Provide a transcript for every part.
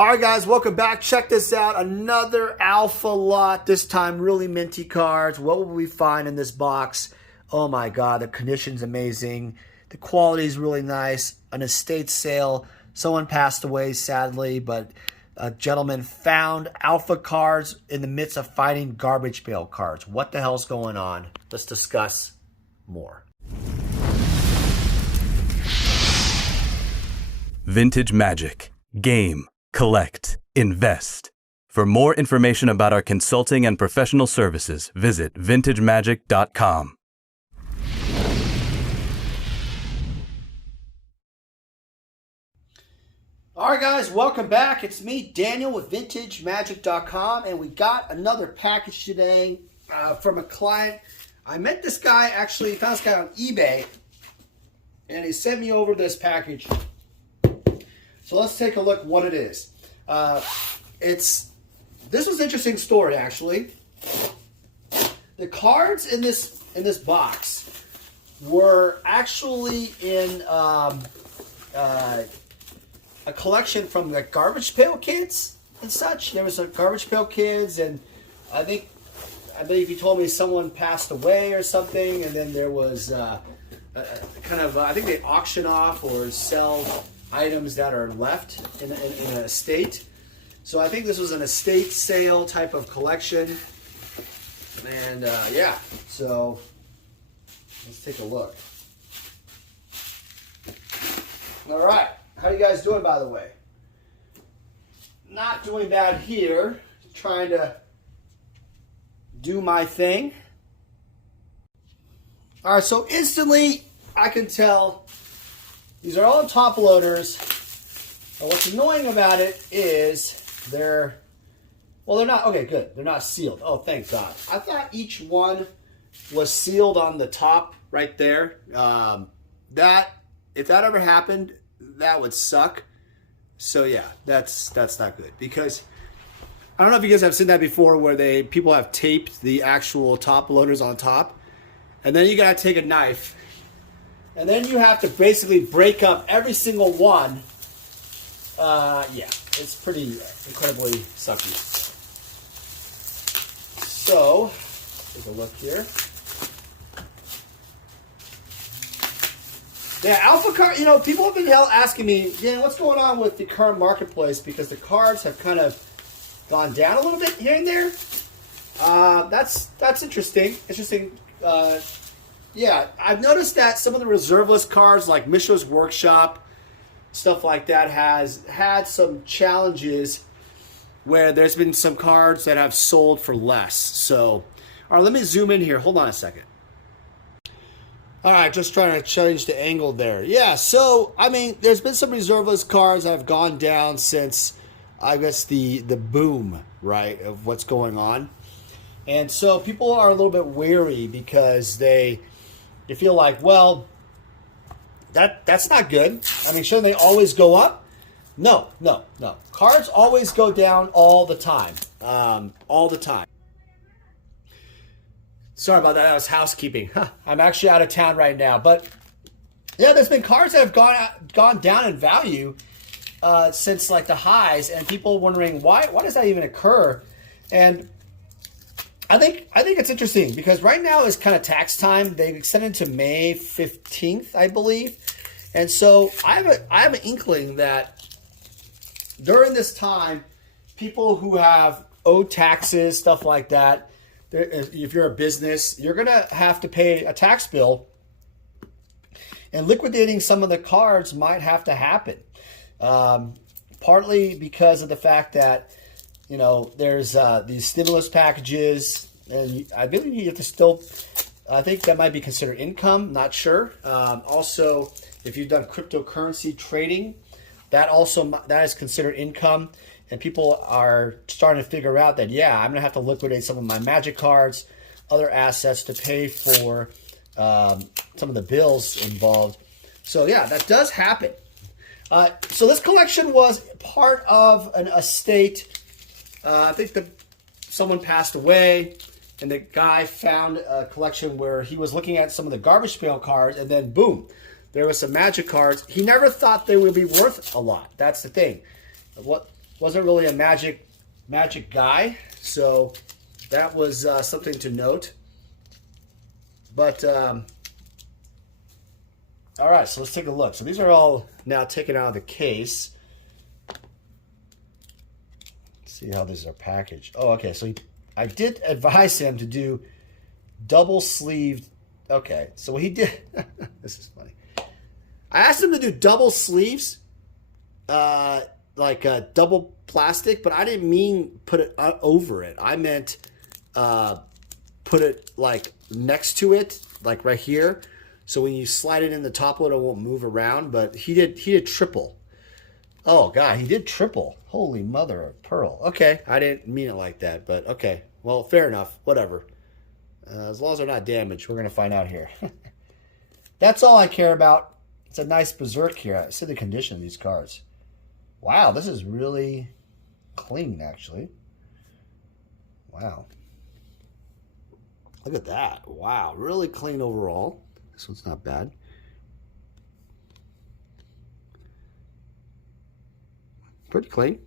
All right, guys, welcome back. Check this out. Another alpha lot, this time really minty cards. What will we find in this box? Oh my God, the condition's amazing. The quality is really nice. An estate sale. Someone passed away, sadly, but a gentleman found alpha cards in the midst of finding garbage pail cards. What the hell's going on? Let's discuss more. Vintage Magic. Game. Collect. Invest. For more information about our consulting and professional services, visit vintagemagic.com. All right, guys, welcome back. It's me, Daniel, with vintagemagic.com, and we got another package today from a client. I met this guy, actually, found this guy on eBay, and he sent me over this package. So let's take a look what it is. This was an interesting story, actually. The cards in this box were actually in a collection from the Garbage Pail Kids and such. There was a Garbage Pail Kids, and I believe he told me someone passed away or something, and then there was I think they auction off or sell items that are left in an estate. So I think this was an estate sale type of collection. And yeah, so let's take a look. All right, how you guys doing, by the way? Not doing bad here. Trying to do my thing. All right, so instantly I can tell these are all top loaders. And what's annoying about it is they're not, okay, good. They're not sealed. Oh, thank God. I thought each one was sealed on the top right there. If that ever happened, that would suck. So yeah, that's not good, because I don't know if you guys have seen that before, where people have taped the actual top loaders on top, and then you gotta take a knife, and then you have to basically break up every single one. Yeah, it's pretty incredibly sucky. So, take a look here. Yeah, alpha card, people have been asking me, what's going on with the current marketplace, because the cards have kind of gone down a little bit here and there. That's interesting. Yeah, I've noticed that some of the reserve list cards, like Mishra's Workshop, stuff like that, has had some challenges where there's been some cards that have sold for less. So, all right, let me zoom in here. Hold on a second. All right, just trying to change the angle there. Yeah, so, I mean, there's been some reserve list cards that have gone down since, I guess, the boom, right, of what's going on. And so people are a little bit wary because they feel like, well, that's not good. I mean, shouldn't they always go up? No. Cards always go down all the time. All the time. Sorry about that. That was housekeeping. I'm actually out of town right now. But yeah, there's been cards that have gone down in value since like the highs, and people wondering why does that even occur? And I think it's interesting because right now is kind of tax time. They've extended to May 15th, I believe. And so I have an inkling that during this time, people who have owed taxes, stuff like that, if you're a business, you're going to have to pay a tax bill. And liquidating some of the cards might have to happen. Partly because of the fact that there's these stimulus packages, and I believe you have to still, I think that might be considered income, not sure. Also, if you've done cryptocurrency trading, that is considered income, and people are starting to figure out that, yeah, I'm gonna have to liquidate some of my magic cards, other assets to pay for some of the bills involved. So yeah, that does happen. So this collection was part of an estate. I think someone passed away, and the guy found a collection where he was looking at some of the garbage pail cards, and then boom, there was some magic cards. He never thought they would be worth a lot. That's the thing. What wasn't really a magic guy, so that was something to note. But all right, so let's take a look. So these are all now taken out of the case. Let's see how these are packaged. Oh, okay. So I did advise him to do double sleeved. Okay, so what he did. This is funny. I asked him to do double sleeves, like double plastic, but I didn't mean put it over it. I meant put it like next to it, like right here. So when you slide it in the top load, it won't move around. But he did triple. Oh God, he did triple. Holy mother of pearl. Okay, I didn't mean it like that, but okay. Well, fair enough. Whatever. As long as they're not damaged, we're gonna find out here. That's all I care about. It's a nice berserk here. I see the condition of these cards. Wow, this is really clean, actually. Wow. Look at that. Wow, really clean overall. This one's not bad. Pretty clean.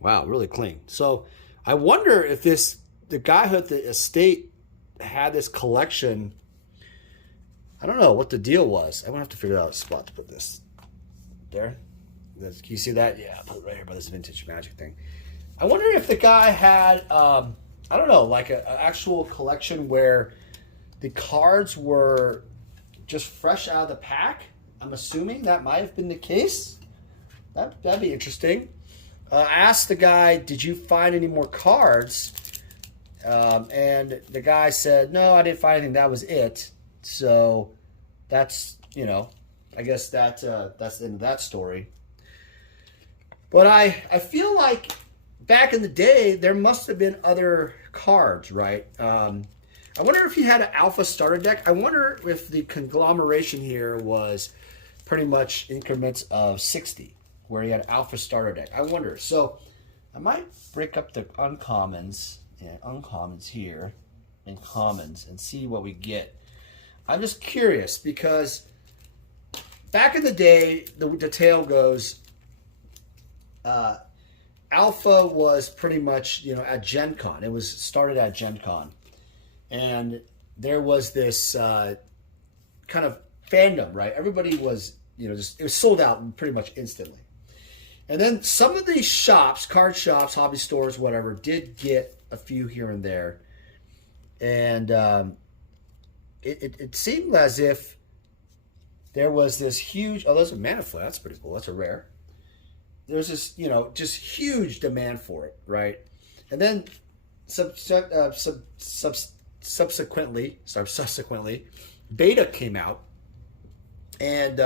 Wow, really clean. So I wonder if the guy who at the estate had this collection. I don't know what the deal was. I'm gonna have to figure out a spot to put this. There. Can you see that? Yeah, I'll put it right here by this vintage magic thing. I wonder if the guy had, I don't know, like an actual collection where the cards were just fresh out of the pack. I'm assuming that might have been the case. That'd be interesting. I asked the guy, did you find any more cards? And the guy said, no, I didn't find anything. That was it. So that's, you know, I guess that's the end of that story. But I feel like back in the day, there must have been other cards, right? I wonder if he had an alpha starter deck. I wonder if the conglomeration here was pretty much increments of 60, where he had an alpha starter deck. I wonder. So I might break up the uncommons here and commons and see what we get. I'm just curious because back in the day, the tale goes, Alpha was pretty much, you know, at Gen Con. It was started at Gen Con. And there was this kind of fandom, right? Everybody was, you know, just, it was sold out pretty much instantly. And then some of these shops, card shops, hobby stores, whatever, did get a few here and there. And it seemed as if there was this huge, oh, there's a mana flare. That's pretty cool. That's a rare. There's this, you know, just huge demand for it, right? And then subsequently, Beta came out, and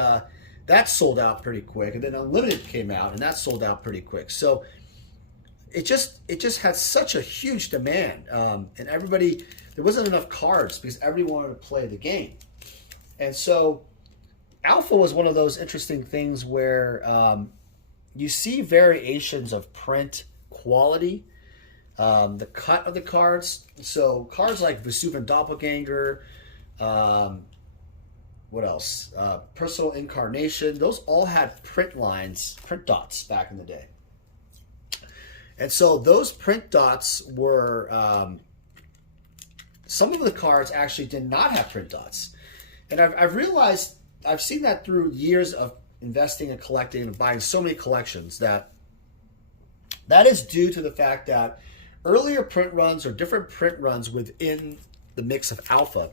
that sold out pretty quick. And then Unlimited came out, and that sold out pretty quick. So it just had such a huge demand, and everybody, there wasn't enough cards because everyone wanted to play the game. And so Alpha was one of those interesting things where you see variations of print quality, the cut of the cards. So cards like Vesuvian Doppelganger, what else? Personal Incarnation. Those all had print lines, print dots back in the day. And so those print dots were, some of the cards actually did not have print dots. And I've realized, I've seen that through years of investing and collecting and buying so many collections, that is due to the fact that earlier print runs or different print runs within the mix of Alpha,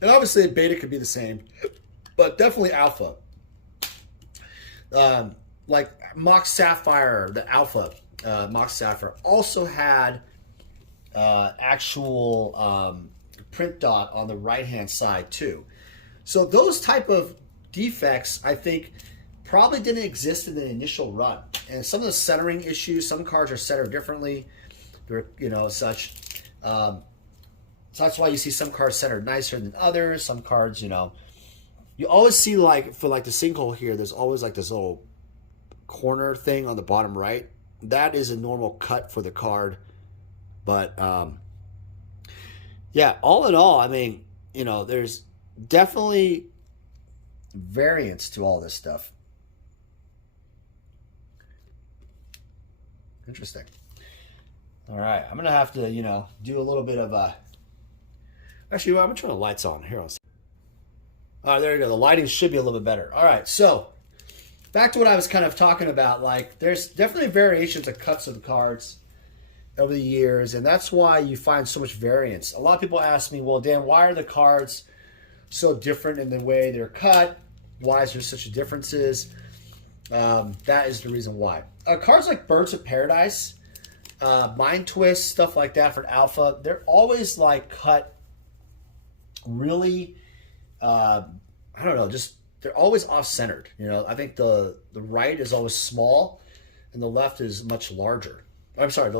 and obviously Beta could be the same, but definitely Alpha, like Mox Sapphire, the Alpha Mox Sapphire also had actual print dot on the right hand side too. So those type of defects, I think, probably didn't exist in the initial run. And some of the centering issues, some cards are centered differently, they're, you know, such. So that's why you see some cards centered nicer than others. Some cards, you know, you always see, like for like the sinkhole here, there's always like this little corner thing on the bottom right. That is a normal cut for the card, but Yeah, all in all, I mean, you know, there's definitely variance to all this stuff. Interesting. All right, I'm gonna have to, you know, do a little bit of a. Actually, I'm gonna turn the lights on here. There you go. The lighting should be a little bit better. All right, so back to what I was kind of talking about. Like, there's definitely variations of cuts of the cards over the years, and that's why you find so much variance. A lot of people ask me, well, Dan, why are the cards so different in the way they're cut? Why is there such differences? That is the reason why. Cards like Birds of Paradise, Mind Twist, stuff like that for Alpha, they're always like cut really, I don't know, just they're always off-centered. You know, I think the right is always small and the left is much larger. I'm sorry,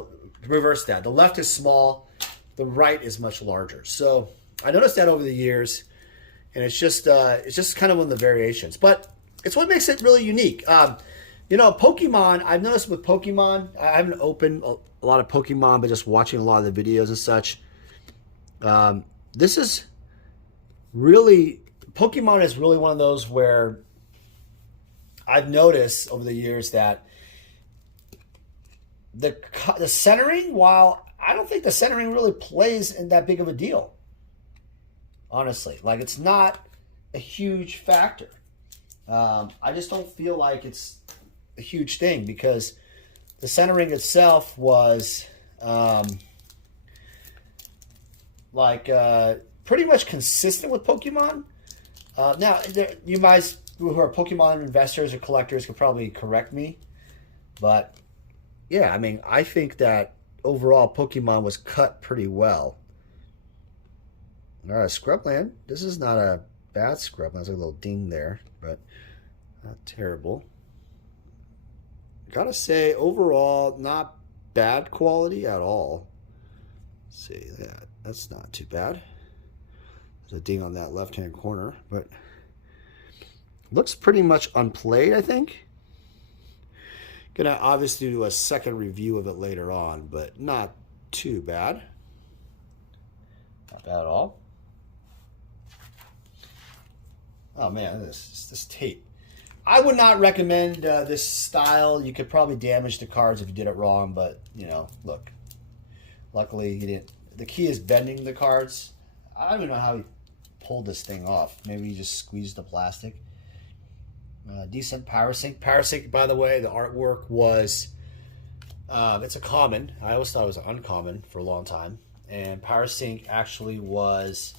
reverse that. The left is small, the right is much larger. So I noticed that over the years, and it's just kind of one of the variations. But it's what makes it really unique. You know, Pokemon, I've noticed with Pokemon, I haven't opened a lot of Pokemon, but just watching a lot of the videos and such. This is really, Pokemon is really one of those where I've noticed over the years that the centering, while I don't think the centering really plays in that big of a deal, honestly. Like, it's not a huge factor. I just don't feel like it's a huge thing because the centering itself was pretty much consistent with Pokemon. Now, you guys who are Pokemon investors or collectors could probably correct me, but yeah, I mean, I think that overall Pokemon was cut pretty well. All right, Scrubland. This is not a bad Scrubland. There's a little ding there, but not terrible. Gotta say, overall, not bad quality at all. Let's see that. That's not too bad. There's a ding on that left-hand corner, but looks pretty much unplayed, I think. Gonna obviously do a second review of it later on, but not too bad. Not bad at all. Oh man, this tape. I would not recommend this style. You could probably damage the cards if you did it wrong, but you know, look. Luckily, you didn't. The key is bending the cards. I don't even know how he pulled this thing off. Maybe he just squeezed the plastic. Decent Parasync. Parasync, by the way, the artwork was, it's a common. I always thought it was an uncommon for a long time. And Parasync actually was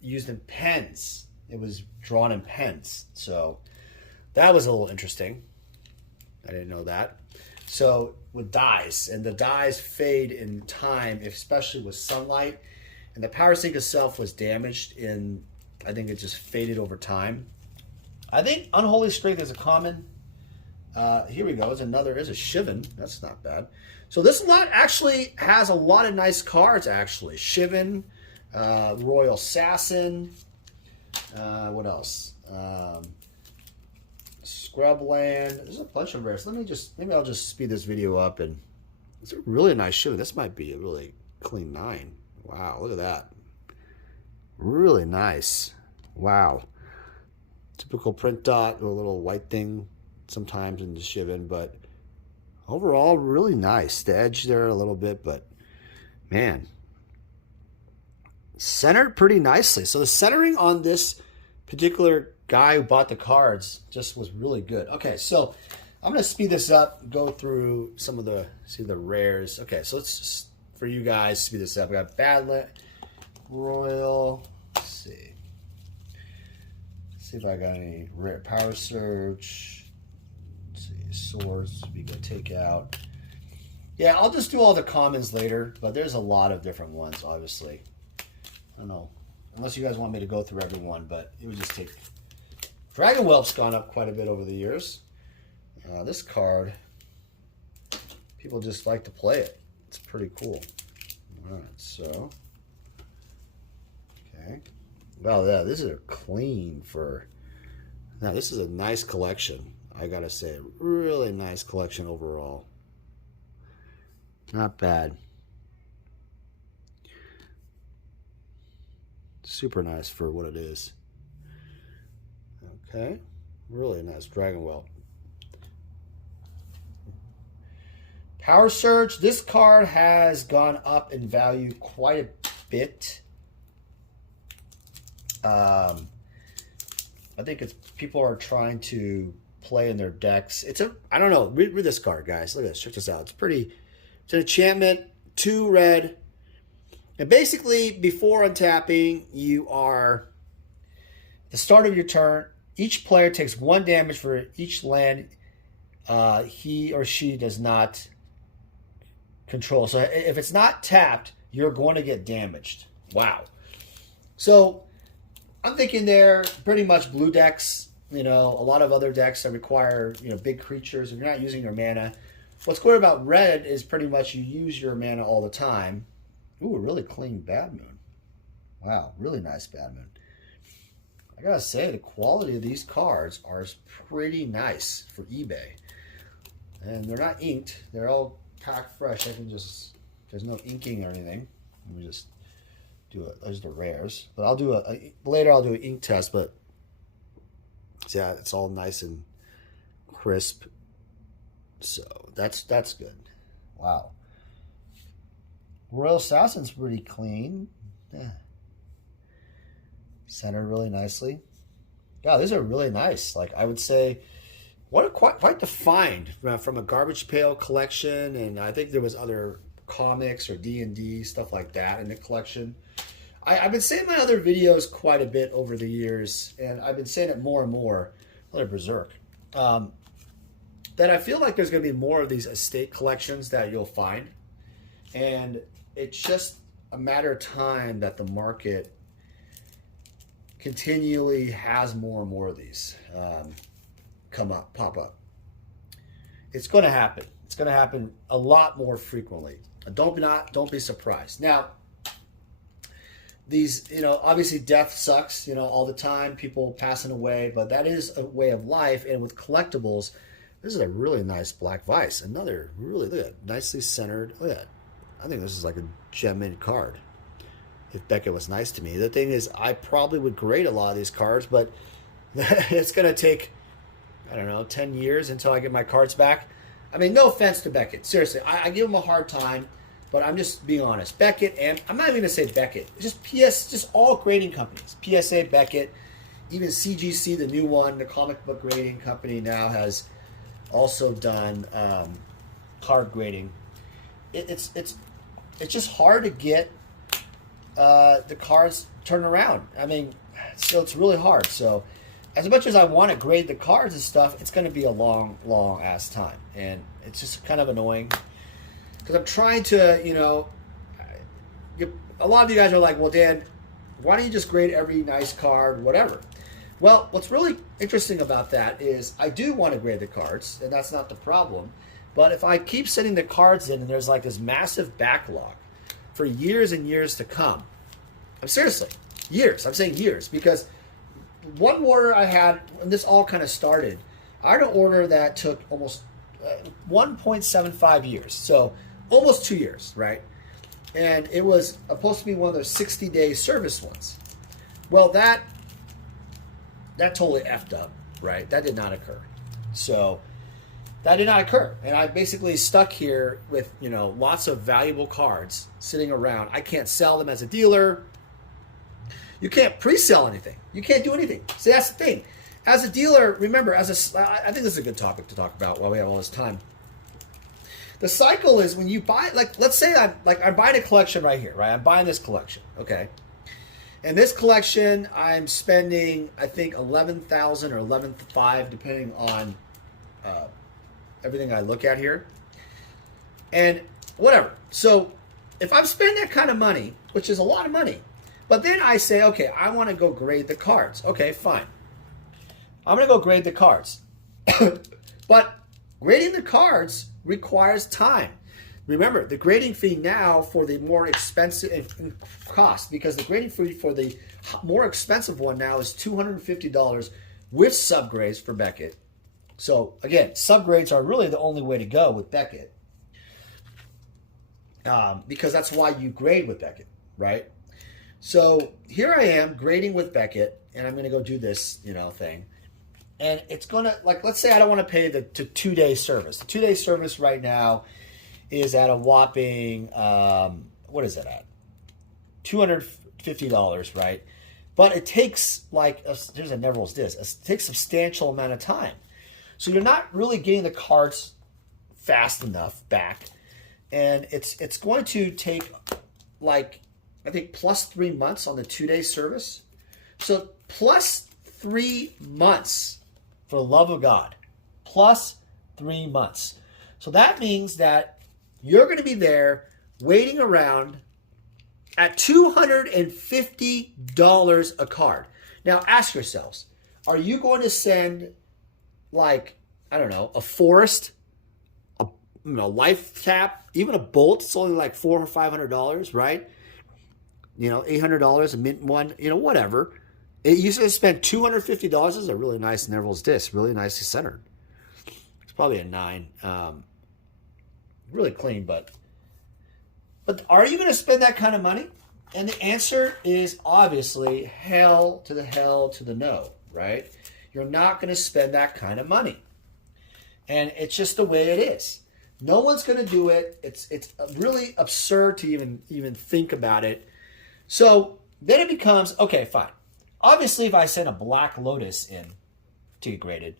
used in pens. It was drawn in pens. So that was a little interesting. I didn't know that. So with dyes, and the dyes fade in time, especially with sunlight. And the Parasync itself was damaged in, I think it just faded over time. I think Unholy Strength is a common. Here we go. There's a Shivan. That's not bad. So this lot actually has a lot of nice cards, actually. Shivan, Royal Assassin. What else? Scrubland. There's a bunch of rares. Maybe I'll just speed this video up. And it's a really nice Shivan. This might be a really clean 9. Wow, look at that. Really nice. Wow. Typical print dot with a little white thing sometimes in the Shivan, but overall really nice. The edge there a little bit, but man, centered pretty nicely. So the centering on this particular guy who bought the cards just was really good. Okay, so I'm going to speed this up, go through some of the rares. Okay, so let's just, for you guys, speed this up. We got Badlet, Royal. Let's see. See if I got any rare Power Surge. Let's see, Swords we can take out. Yeah, I'll just do all the commons later, but there's a lot of different ones, obviously. I don't know, unless you guys want me to go through everyone, but it would just take. Dragon Whelp's gone up quite a bit over the years. This card, people just like to play it. It's pretty cool. All right, so okay. Well, yeah, this is a clean for. Now, this is a nice collection. I gotta say, really nice collection overall. Not bad. Super nice for what it is. Okay. Really nice Dragon Wheel. Power Surge. This card has gone up in value quite a bit. I think it's people are trying to play in their decks. It's a, I don't know. Read this card, guys. Look at this. Check this out. It's pretty. It's an enchantment. 2 red. And basically, before untapping, you are at the start of your turn. Each player takes 1 damage for each land he or she does not control. So if it's not tapped, you're going to get damaged. Wow. So I'm thinking they're pretty much blue decks. You know, a lot of other decks that require, you know, big creatures. If you're not using your mana, what's good about red is pretty much you use your mana all the time. Ooh, a really clean Bad Moon. Wow, really nice Bad Moon. I gotta say, the quality of these cards are pretty nice for eBay. And they're not inked. They're all packed fresh. I can just, there's no inking or anything. Let me just do it. Those are the rares. But I'll do later I'll do an ink test, but yeah, it's all nice and crisp. So that's good. Wow. Royal Assassin's pretty clean. Yeah. Centered really nicely. Yeah, these are really nice. Like, I would say, what a quite the find from a Garbage Pail collection, and I think there was other comics or D&D stuff like that in the collection. I've been saying my other videos quite a bit over the years, and I've been saying it more and more. Another Berserk. That I feel like there's going to be more of these estate collections that you'll find, and it's just a matter of time that the market continually has more and more of these pop up. It's going to happen. It's going to happen a lot more frequently. Don't be surprised. Now, these, you know, obviously death sucks, you know, all the time, people passing away, but that is a way of life. And with collectibles, this is a really nice Black Vice. Another really, look at it, nicely centered. Look at that. I think this is like a gem mint card. If Beckett was nice to me. The thing is, I probably would grade a lot of these cards, but it's going to take, I don't know, 10 years until I get my cards back. I mean, no offense to Beckett. Seriously, I give him a hard time, but I'm just being honest. Beckett, and I'm not even going to say Beckett. It's just all grading companies. PSA, Beckett, even CGC, the new one, the comic book grading company now has also done card grading. It's just hard to get the cards turned around. I mean, so it's really hard. So as much as I want to grade the cards and stuff, it's going to be a long ass time. And it's just kind of annoying because I'm trying to, you know, a lot of you guys are like, well, Dan, why don't you just grade every nice card, whatever? Well, what's really interesting about that is I do want to grade the cards, and that's not the problem. But if I keep sending the cards in and there's like this massive backlog for years and years to come, I'm seriously, years, I'm saying years, because one order I had, when this all kind of started, I had an order that took almost 1.75 years, so almost 2 years, right? And it was supposed to be one of those 60-day service ones. Well, that totally effed up, right? That did not occur. So that did not occur. And I basically stuck here with, you know, lots of valuable cards sitting around. I can't sell them as a dealer. You can't pre-sell anything. You can't do anything. See, that's the thing. As a dealer, remember, I think this is a good topic to talk about while we have all this time. The cycle is when you buy, like, let's say I'm buying a collection right here, right? I'm buying this collection, okay? And this collection, I'm spending, I think, $11,000 or $11,500, depending on everything I look at here. And whatever. So if I'm spending that kind of money, which is a lot of money, but then I say, okay, I want to go grade the cards. Okay, fine. I'm going to go grade the cards. But grading the cards requires time. Remember, the grading fee now for the more expensive cost, because the grading fee for the more expensive one now is $250 with subgrades for Beckett. So again, subgrades are really the only way to go with Beckett, because that's why you grade with Beckett, right? So here I am grading with Beckett, and I'm going to go do this, thing. And it's going to, like, let's say I don't want to pay the 2-day service. The 2-day service right now is at a whopping, what is it at? $250, right? But it takes, there's a Neville's Disc. It takes a substantial amount of time. So you're not really getting the cards fast enough back. And it's going to take, I think plus 3 months on the 2-day service. So plus 3 months, for the love of God, plus 3 months. So that means that you're going to be there waiting around at $250 a card. Now ask yourselves, are you going to send I don't know, a Forest, a Life Tap, even a Bolt? It's only like $400 or $500, right? $800 a mint one, whatever. It used to spend $250. This is a really nice Neville's Disc, really nicely centered. It's probably a 9. Really clean, but are you going to spend that kind of money? And the answer is obviously hell to the no, right? You're not going to spend that kind of money. And it's just the way it is. No one's going to do it. It's really absurd to even think about it. So then it becomes, okay, fine. Obviously, if I send a Black Lotus in to get graded,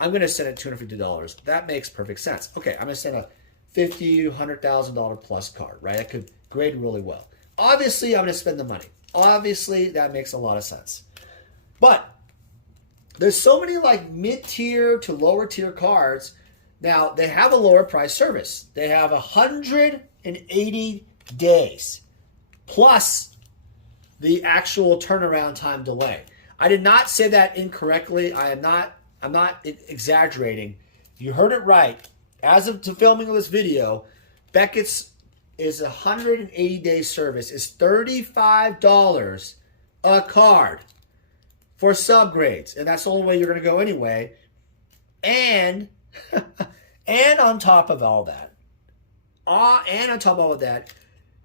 I'm going to send it $250. That makes perfect sense. Okay, I'm going to send a $50,000, $100,000 plus card, right? I could grade really well. Obviously, I'm going to spend the money. Obviously, that makes a lot of sense. But there's so many mid-tier to lower-tier cards. Now, they have a lower price service. They have 180 days plus the actual turnaround time delay. I did not say that incorrectly. I'm not exaggerating. You heard it right. As of the filming of this video, Beckett's is 180-day service is $35 a card for subgrades, and that's the only way you're going to go anyway. And on top of all that,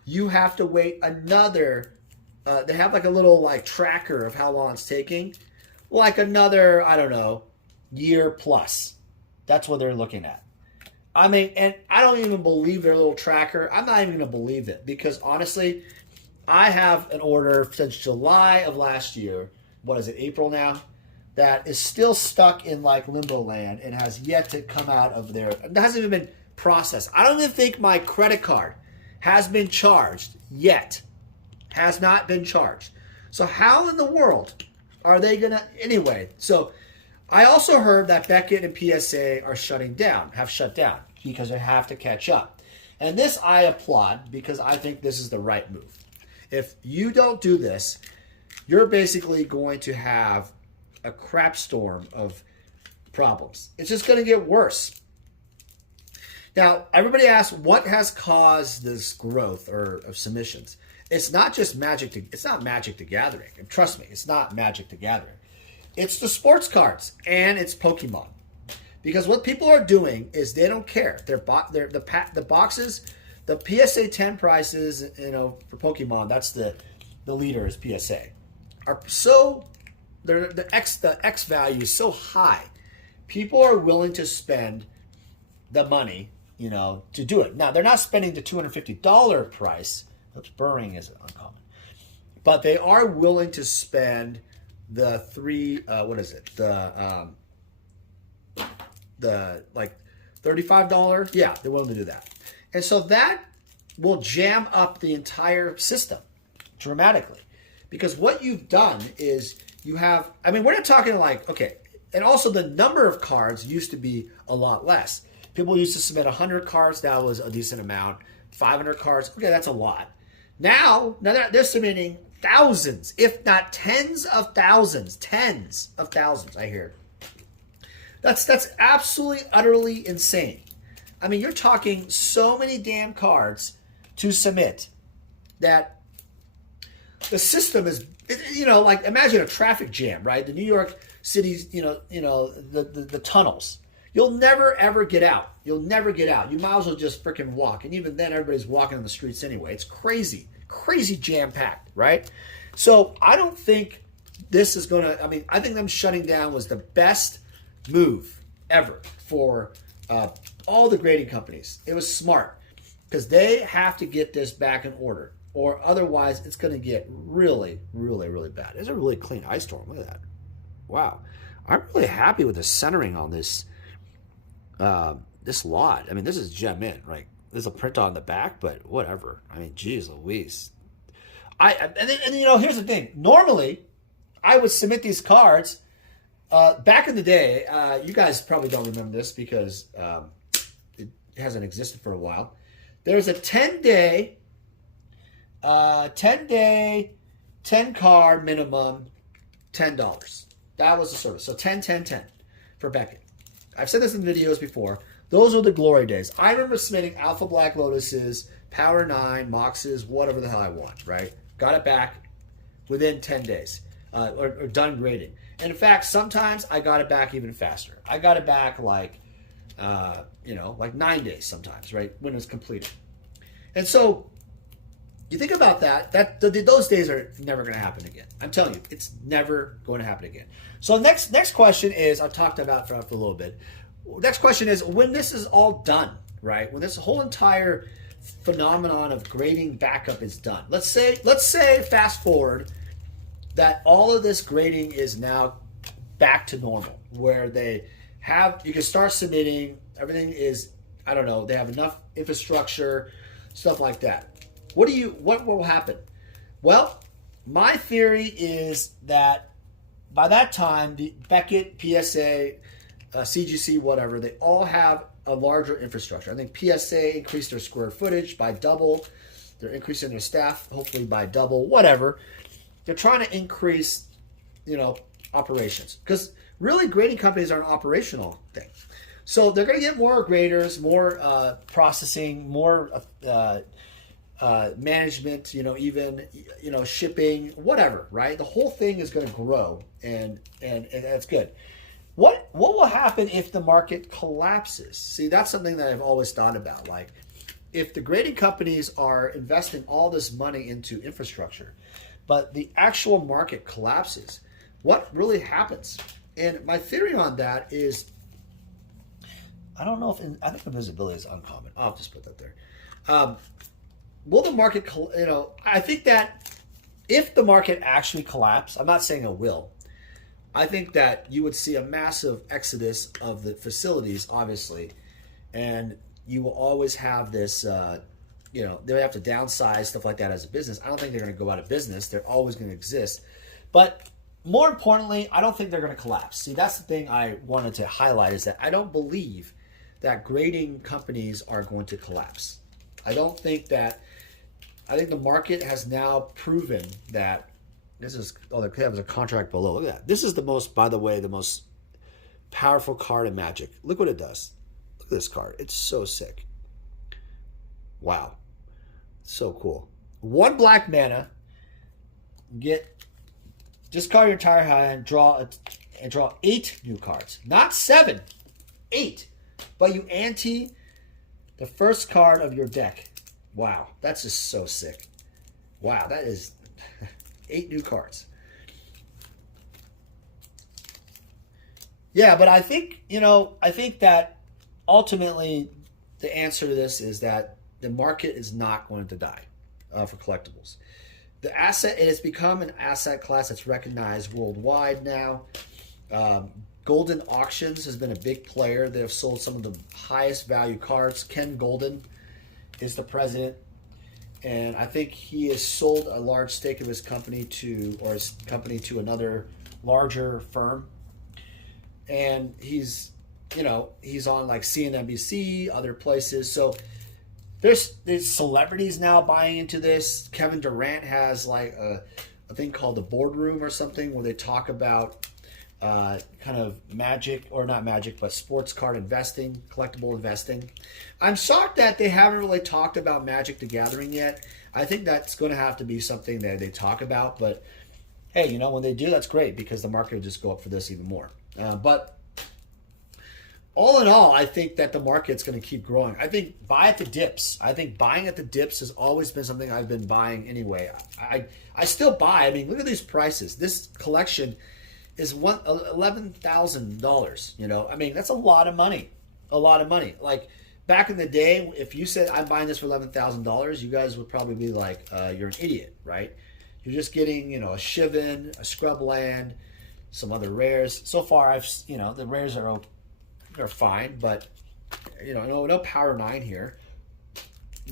you have to wait another. They have a little tracker of how long it's taking, another, I don't know, year plus. That's what they're looking at. I mean, and I don't even believe their little tracker. I'm not even going to believe it because honestly, I have an order since July of last year. What is it, April now? That is still stuck in limbo land and has yet to come out of there. It hasn't even been processed. I don't even think my credit card has been charged yet. Has not been charged. So how in the world are they going to... Anyway, so I also heard that Beckett and PSA are have shut down because they have to catch up. And this I applaud because I think this is the right move. If you don't do this, you're basically going to have a crap storm of problems. It's just going to get worse. Now, everybody asks, what has caused this growth of submissions? It's not just it's not Magic the Gathering. And trust me, it's not Magic the Gathering. It's the sports cards and it's Pokemon. Because what people are doing is they don't care. The boxes, the PSA 10 prices, for Pokemon, that's the leader is PSA, are so the X value is so high. People are willing to spend the money, to do it. Now they're not spending the $250 price. Oops, burring is uncommon, but they are willing to spend the $35. Yeah, they're willing to do that, and so that will jam up the entire system dramatically, because what you've done is you have. I mean, we're not talking okay, and also the number of cards used to be a lot less. People used to submit 100 cards. That was a decent amount. 500 cards. Okay, that's a lot. Now they're submitting thousands, if not tens of thousands. I hear. That's absolutely, utterly insane. I mean, you're talking so many damn cards to submit that the system is, imagine a traffic jam, right? The New York City's, the tunnels. You'll never, ever get out. You'll never get out. You might as well just freaking walk. And even then, everybody's walking on the streets anyway. It's crazy. crazy jam-packed, right? So I don't think this is going to, I mean, I think them shutting down was the best move ever for all the grading companies. It was smart because they have to get this back in order, or otherwise it's going to get really, really, really bad. It's a really clean ice storm. Look at that. Wow. I'm really happy with the centering on this this lot. I mean, this is gem in, right? There's a print on the back, but whatever. I mean, geez Louise. And you know, here's the thing. Normally, I would submit these cards. Back in the day, you guys probably don't remember this because it hasn't existed for a while. There's a 10-day, 10 card minimum, $10. That was the service. So 10, 10, 10 for Beckett. I've said this in videos before. Those are the glory days. I remember submitting Alpha Black Lotuses, Power 9, Moxes, whatever the hell I want, right? Got it back within 10 days or done grading. And in fact, sometimes I got it back even faster. I got it back like, like 9 days sometimes, right? When it was completed. And so you think about that those days are never going to happen again. I'm telling you, it's never going to happen again. So next question is, I've talked about for a little bit. Next question is, when this is all done, right? When this whole entire phenomenon of grading backup is done. Let's say fast forward that all of this grading is now back to normal, where you can start submitting, everything is, I don't know, they have enough infrastructure, stuff like that. What will happen? Well, my theory is that by that time, the Beckett, PSA, CGC, whatever, they all have a larger infrastructure. I think PSA increased their square footage by double. They're increasing their staff, hopefully by double, whatever. They're trying to increase, operations. Because really, grading companies are an operational thing. So they're going to get more graders, more processing, more management, even, shipping, whatever, right? The whole thing is going to grow, and that's good. What will happen if the market collapses? See, that's something that I've always thought about. Like, if the grading companies are investing all this money into infrastructure, but the actual market collapses, what really happens? And my theory on that is, I don't know I think invisibility is uncommon. I'll just put that there. Will the market, I think that if the market actually collapse, I'm not saying it will, I think that you would see a massive exodus of the facilities, obviously, and you will always have this, they have to downsize, stuff like that as a business. I don't think they're going to go out of business. They're always going to exist. But more importantly, I don't think they're going to collapse. See, that's the thing I wanted to highlight, is that I don't believe that grading companies are going to collapse. I think the market has now proven that this is, there was a contract below. Look at that. This is the most powerful card in Magic. Look what it does. Look at this card. It's so sick. Wow. So cool. 1 black mana. Discard your entire hand, draw 8 new cards. Not 7. 8. But you ante the first card of your deck. Wow. That's just so sick. Wow. That is 8 new cards. Yeah, but I think that ultimately the answer to this is that the market is not going to die for collectibles. The asset, it has become an asset class that's recognized worldwide now. Golden Auctions has been a big player. They have sold some of the highest value cards. Ken Golden is the president. And I think he has sold a large stake of his company to another larger firm. And he's on like CNBC, other places. So there's celebrities now buying into this. Kevin Durant has like a thing called the Boardroom or something, where they talk about kind of magic, or not magic, but sports card investing, collectible investing. I'm shocked that they haven't really talked about Magic the Gathering yet. I think that's going to have to be something that they talk about. But hey, when they do, that's great, because the market will just go up for this even more. But all in all, I think that the market's going to keep growing. I think buy at the dips. I think buying at the dips has always been something I've been buying anyway. I still buy. I mean, look at these prices. This collection is $11,000. You know, I mean, that's a lot of money. A lot of money. Like back in the day, if you said I'm buying this for $11,000, you guys would probably be like, you're an idiot, right? You're just getting, you know, a Shivan, a Scrubland, some other rares. So far, the rares are fine, but you know, no Power 9 here.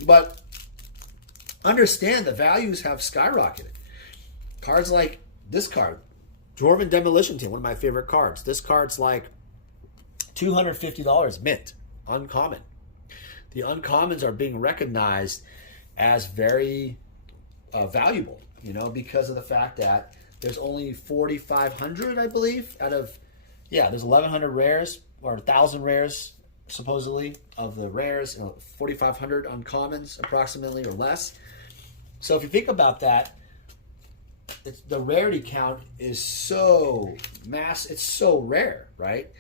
But understand the values have skyrocketed. Cards like this card, Dwarven Demolition Team, one of my favorite cards. This card's like $250 mint, uncommon. The uncommons are being recognized as very valuable, you know, because of the fact that there's only 4,500, I believe, out of, there's 1,100 rares, or 1,000 rares, supposedly, of the rares, 4,500 uncommons, approximately, or less. So if you think about that, the rarity count is so it's so rare, right?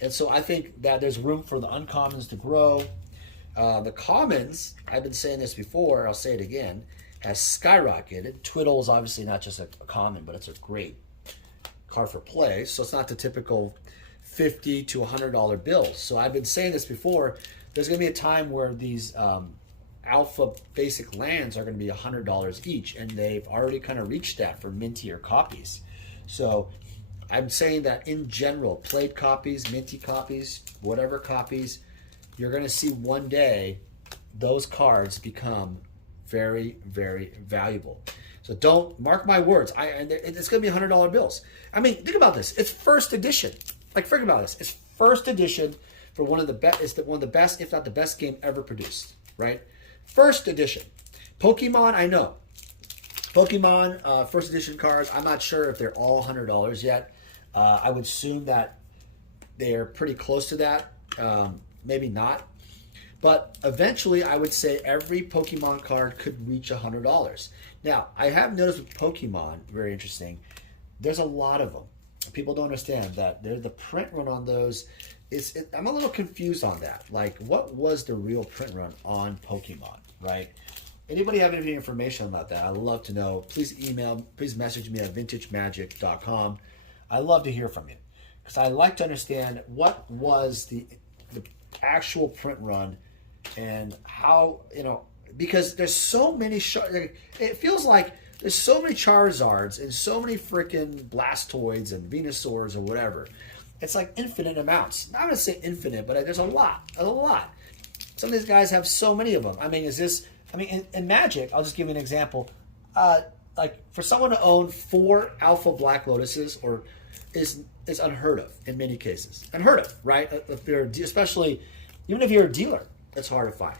And so I think that there's room for the uncommons to grow. The commons, I've been saying this before, I'll say it again, has skyrocketed. Twiddle is obviously not just a common, but it's a great card for play. So it's not the typical $50 to $100 bills. So I've been saying this before, there's going to be a time where these alpha basic lands are going to be $100 each, and they've already kind of reached that for mintier copies. So I'm saying that in general, played copies, minty copies, whatever copies, you're going to see one day those cards become very, very valuable. So don't mark my words. It's going to be $100 bills. I mean, think about this. It's first edition. Like, think about this. It's first edition for one of the best. It's one of the best, if not the best, game ever produced. Right? First edition. Pokemon, I know. Pokemon first edition cards. I'm not sure if they're all $100 yet. I would assume that they're pretty close to that. Maybe not. But eventually, I would say every Pokemon card could reach $100. Now, I have noticed with Pokemon, very interesting, there's a lot of them. People don't understand that the print run on those I'm a little confused on that. Like, what was the real print run on Pokemon, right? Anybody have any information about that? I'd love to know. Please message me at vintagemagic.com. I'd love to hear from you, because I like to understand what was the actual print run and how, you know, because there's so many, it feels like there's so many Charizards and so many freaking Blastoids and Venusaurs or whatever. It's like infinite amounts. I'm not going to say infinite, but there's a lot. Some of these guys have so many of them. I mean, in Magic, I'll just give you an example. Like, for someone to own 4 Alpha Black Lotuses is unheard of in many cases. Unheard of, right? Especially, even if you're a dealer, it's hard to find.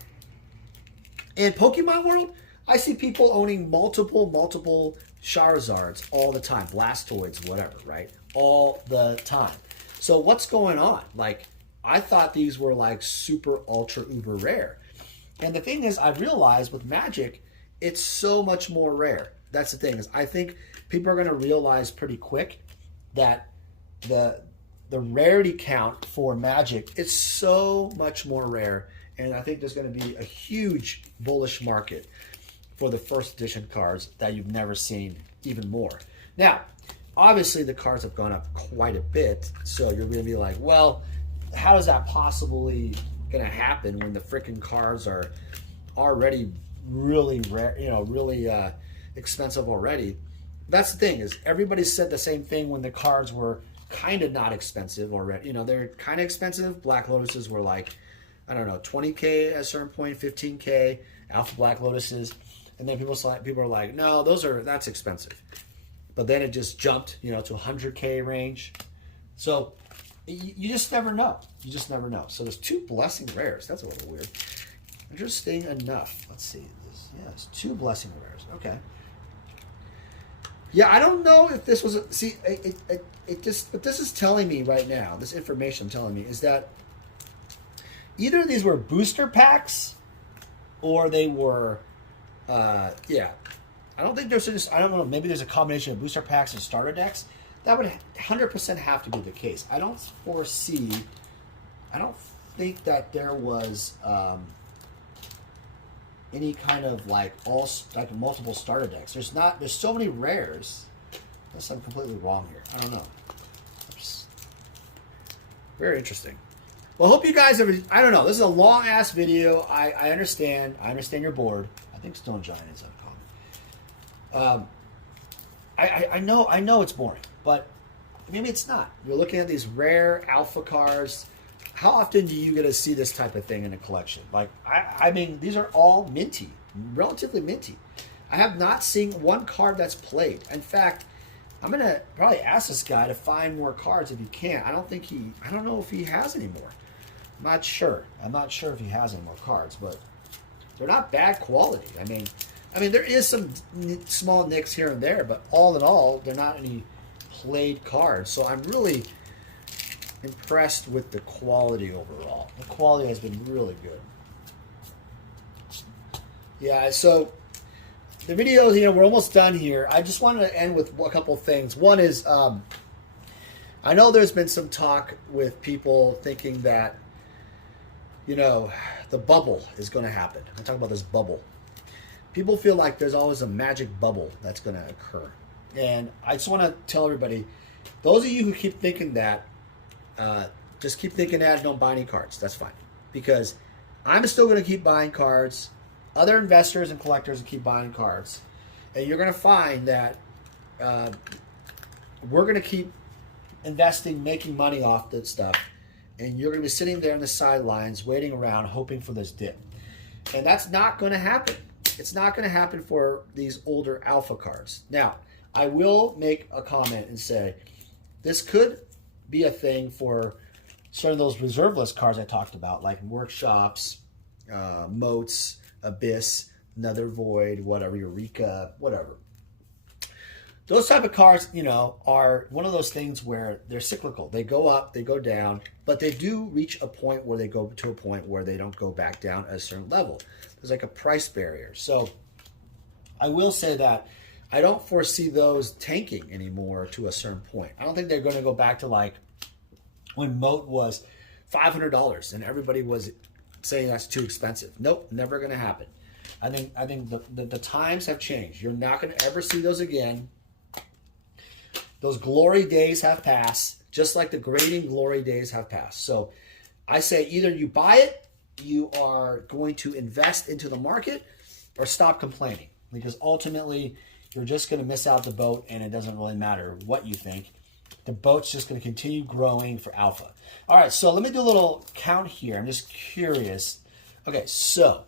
In Pokemon world, I see people owning multiple Charizards all the time, Blastoids, whatever, right? All the time. So what's going on? Like, I thought these were like super ultra uber rare. And the thing is, I realized with Magic, it's so much more rare. That's the thing, is I think people are going to realize pretty quick that the rarity count for Magic is so much more rare. And I think there's going to be a huge bullish market for the first edition cards that you've never seen, even more. Now, obviously the cards have gone up quite a bit, so you're going to be like, well, how is that possibly going to happen when the freaking cards are already really rare, you know, really expensive already? That's the thing, is everybody said the same thing when the cards were kind of not expensive already. You know, they're kind of expensive. Black Lotuses were like, I don't know, 20K at a certain point, 15K, Alpha Black Lotuses. And then people are like, no, that's expensive. But then it just jumped, you know, to 100K range. So you just never know. You just never know. So there's 2 Blessing Rares. That's a little weird. Interesting enough. Let's see. It's 2 Blessing Rares. Okay. Yeah, I don't know if this was what this is telling me right now, this information telling me, is that either these were booster packs or they were I don't think there's just, I don't know, maybe there's a combination of booster packs and starter decks. That would 100% have to be the case. I don't foresee I don't think that there was any kind of like multiple starter decks. There's so many rares. Unless I'm completely wrong here. I don't know. Very interesting. Well, hope you guys have. I don't know. This is a long ass video. I understand. I understand you're bored. I think Stone Giant is uncommon. I know it's boring, but maybe it's not. You're looking at these rare alpha cards. How often do you get to see this type of thing in a collection? Like, I mean, these are all minty, relatively minty. I have not seen one card that's played. In fact, I'm going to probably ask this guy to find more cards if he can. I don't know if he has any more. I'm not sure. I'm not sure if he has any more cards, but they're not bad quality. I mean, there is some small nicks here and there, but all in all, they're not any played cards. So I'm really impressed with the quality overall. The quality has been really good. Yeah, so the video, we're almost done here. I just wanted to end with a couple of things. One is, I know there's been some talk with people thinking that, the bubble is going to happen. I'm talking about this bubble. People feel like there's always a magic bubble that's going to occur. And I just want to tell everybody, those of you who keep thinking that, just keep thinking that and don't buy any cards. That's fine. Because I'm still going to keep buying cards. Other investors and collectors will keep buying cards. And you're going to find that we're going to keep investing, making money off that stuff. And you're going to be sitting there on the sidelines, waiting around, hoping for this dip. And that's not going to happen. It's not going to happen for these older alpha cards. Now, I will make a comment and say, this could be a thing for some of those reserve list cards I talked about, like Workshops, Moats, Abyss, Nether Void, whatever, Eureka, whatever. Those type of cards, are one of those things where they're cyclical. They go up, they go down, but they do reach a point where they go to a point where they don't go back down at a certain level. There's like a price barrier. So I will say that I don't foresee those tanking anymore to a certain point. I don't think they're going to go back to like when Moat was $500 and everybody was saying that's too expensive. Nope, never going to happen. I think the times have changed. You're not going to ever see those again. Those glory days have passed, just like the grading glory days have passed. So I say either you buy it, you are going to invest into the market, or stop complaining. Because ultimately, you're just going to miss out the boat, and it doesn't really matter what you think. The boat's just going to continue growing for alpha. All right, so let me do a little count here. I'm just curious. Okay, so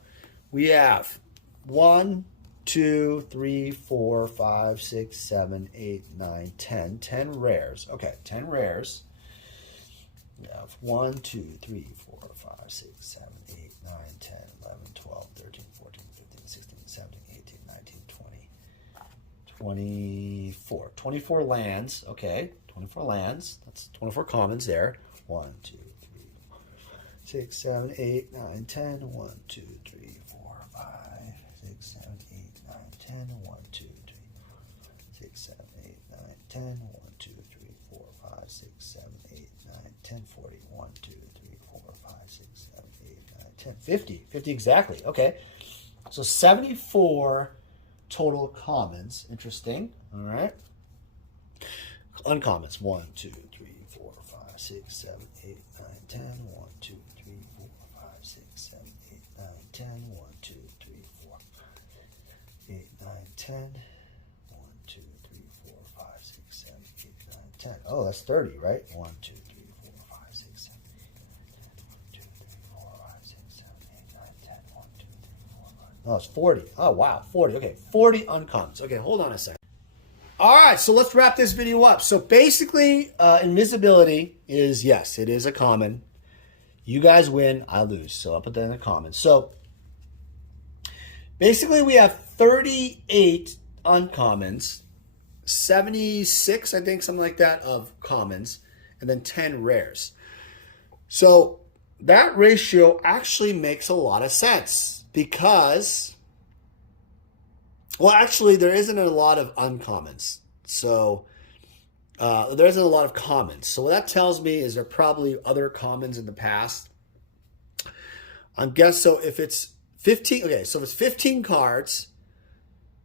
we have 1, 2, 3, 4, 5, 6, 7, 8, 9, 10. 10 rares. Okay, 10 rares. We have 1, 2, 3, 4, 5, 6, 7, 8, 9, 10, 11, 12, 13, 14, 15, 16, 17, 18, 19, 20, 24. 24 lands. Okay, 24 lands. That's 24 commons there. 1, 2, 3, 4, 6, 7, 8, 9, 10. 1, 2, 3, 4, 5, 6, 7, 8, 9, 10. 1, 2, 3, 6, 7, 8, 9, 10. 1, 2, 3, 4, 5, 6, 7, 8, 9, 10. 40. 1, 2, 3, 4, 5, 6, 7, 8, 9, 10. 50. 50 exactly. Okay. So 74 total commons. Interesting. All right. Uncommons. 1, 2, 3, 4, 5, 6, 7, 8, 9, 10. 1, 2, 3, 4, 5, 6, 7, 8, 9, 10. 1, 2, 3, 4, 8, 9, 10. 1, 2, 3, 4, 5, 6, 7, 8, 9, 10. Oh, that's 30, right? 1, 2, 3, 4, 5, 6, 7, 8, 9, 10. 1, 2, 3, 4, 5, 6, 7, 8, 9, 10. 1, 2, 3, 4, 5. Oh, it's 40. Oh, wow. 40. Okay, 40 uncommons. Okay, hold on a second. All right, so let's wrap this video up. So basically, invisibility is, yes, it is a common. You guys win, I lose. So I'll put that in the comments. So basically, we have 38 uncommons, 76, I think, something like that, of commons, and then 10 rares. So that ratio actually makes a lot of sense because, well, actually, there isn't a lot of uncommons. So There isn't a lot of commons. So what that tells me is there are probably other commons in the past. I'm guessing, so if it's 15, okay, so if it's 15 cards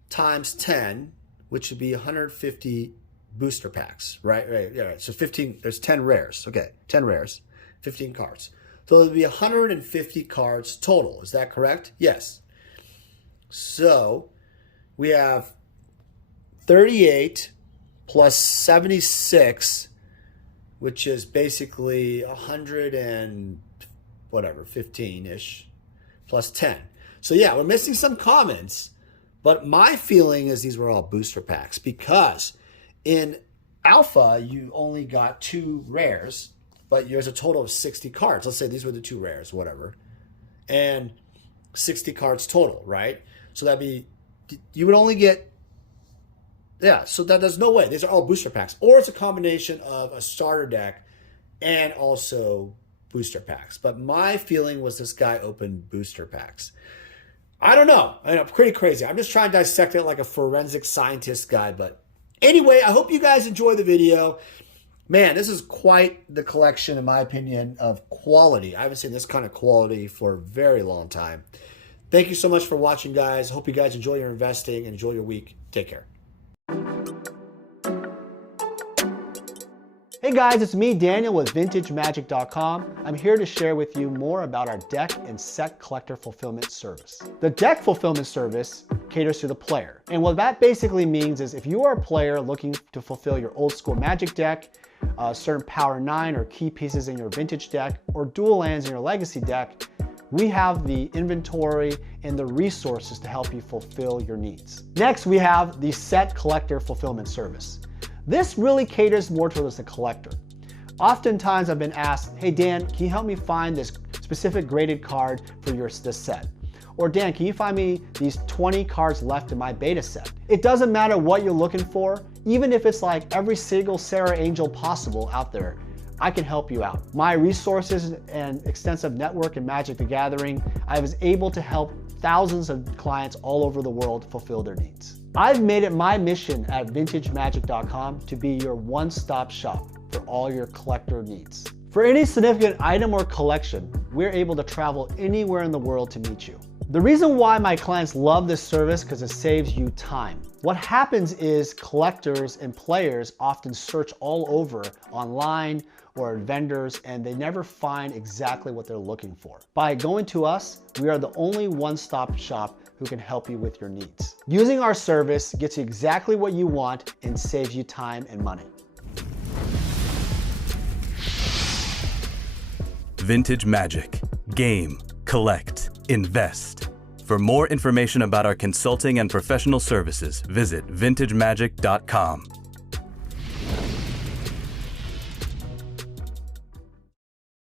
times 10, which would be 150 booster packs, right? Yeah, right. So 15, there's 10 rares. Okay, 10 rares, 15 cards. So it'll be 150 cards total. Is that correct? Yes. So we have 38 plus 76, which is basically 100 and whatever, 15-ish, plus 10. So yeah, we're missing some commons, but my feeling is these were all booster packs because in Alpha, you only got 2 rares, but there's a total of 60 cards. Let's say these were the 2 rares, whatever, and 60 cards total, right? So that'd be, you would only get, yeah, so there's no way. These are all booster packs. Or it's a combination of a starter deck and also booster packs. But my feeling was this guy opened booster packs. I don't know. I mean, I'm pretty crazy. I'm just trying to dissect it like a forensic scientist guy. But anyway, I hope you guys enjoy the video. Man, this is quite the collection, in my opinion, of quality. I haven't seen this kind of quality for a very long time. Thank you so much for watching, guys. Hope you guys enjoy your investing and enjoy your week. Take care. Hey guys, it's me, Daniel, with VintageMagic.com. I'm here to share with you more about our deck and set collector fulfillment service. The deck fulfillment service caters to the player. And what that basically means is if you are a player looking to fulfill your old school Magic deck, certain Power 9 or key pieces in your Vintage deck, or dual lands in your Legacy deck, we have the inventory and the resources to help you fulfill your needs. Next, we have the set collector fulfillment service. This really caters more towards the collector. Oftentimes I've been asked, hey Dan, can you help me find this specific graded card for this set? Or Dan, can you find me these 20 cards left in my beta set? It doesn't matter what you're looking for, even if it's like every single Sarah Angel possible out there, I can help you out. My resources and extensive network in Magic the Gathering, I was able to help thousands of clients all over the world fulfill their needs. I've made it my mission at VintageMagic.com to be your one-stop shop for all your collector needs. For any significant item or collection, we're able to travel anywhere in the world to meet you. The reason why my clients love this service is because it saves you time. What happens is collectors and players often search all over online or vendors and they never find exactly what they're looking for. By going to us, we are the only one-stop shop who can help you with your needs. Using our service gets you exactly what you want and saves you time and money. Vintage Magic. Game, collect, invest. For more information about our consulting and professional services, visit vintagemagic.com.